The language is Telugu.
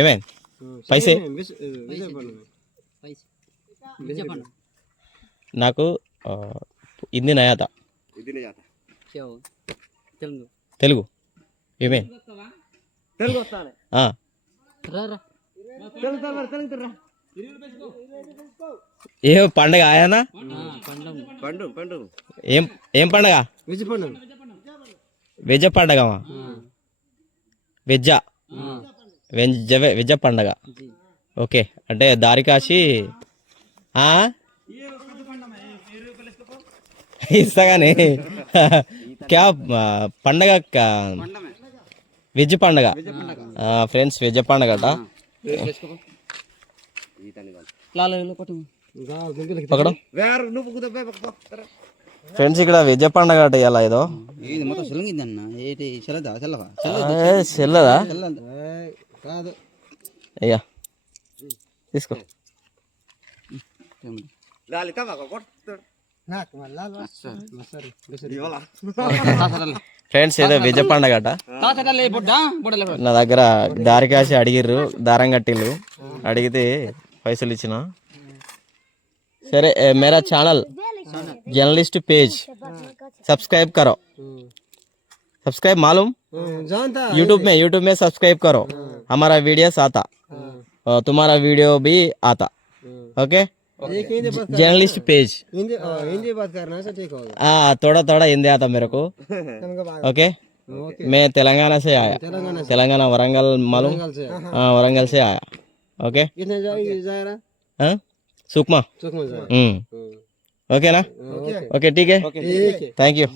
ఏమైంది పైసే నాకు హిందీ నయాత తెలుగు ఏమైంది ఏ పండగ ఆయానా ఏం ఏం పండగ వెజ్జ పండగమా వెజ్జా వెజ్జ పండగ ఓకే అంటే దారి కాసి ఇస్తాగానే క్యా పండగ వెజ్ పండగ ఫ్రెండ్స్ వెజ్ పండగ అట ఫ్రెండ్స్ ఇక్కడ వెజ్ పండగ అట ఇలా ఏదో చెల్లదా అయ్యా తీసుకో ఫ్రెండ్స్ ఏదో వెజ్ పండగ అట నా దగ్గర దారి కాసి అడిగిర్రు దారం కట్టిల్లు అడిగితే పైసలు ఇచ్చిన సరే मेरा चैनल जर्नलिस्ट पेज सब्सक्राइब करो सब्सक्राइब मालूम यूट्यूब में सब्सक्राइब करो हमारा वीडियोस आता तुम्हारा वीडियो भी आता ओके जर्नलिस्ट पेज हिंदी बात करना है ठीक होगा थोड़ा हिंदी आता मेरे को ओके मैं तेलंगाना से आया तेलंगाना वरंगल मालूम वरंगल से आया ओके सुकमा ओके ना ओके ठीक है थैंक यू